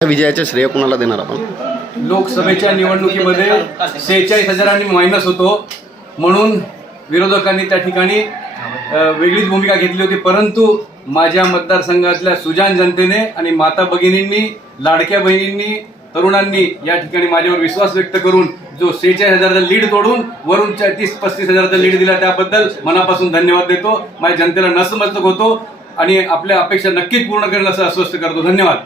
विजयाचे श्रेय कुणाला देणार आपण? लोकसभेच्या निवडणुकीमध्ये सेहेचाळीस हजारांनी मायनस होतो. म्हणून विरोधकांनी त्या ठिकाणी वेगळीच भूमिका घेतली होती. परंतु माझ्या मतदारसंघातल्या सुजान जनतेने आणि माता भगिनींनी लाडक्या बहिणींनी तरुणांनी या ठिकाणी माझ्यावर विश्वास व्यक्त करून जो सेहेचाळीस हजाराचा लीड तोडून वरून तीस पस्तीस हजाराचा लीड दिला त्याबद्दल मनापासून धन्यवाद देतो. माझ्या जनतेला नसमस्तक होतो आणि आपल्या अपेक्षा नक्कीच पूर्ण करेल असं अस्वस्थ करतो. धन्यवाद.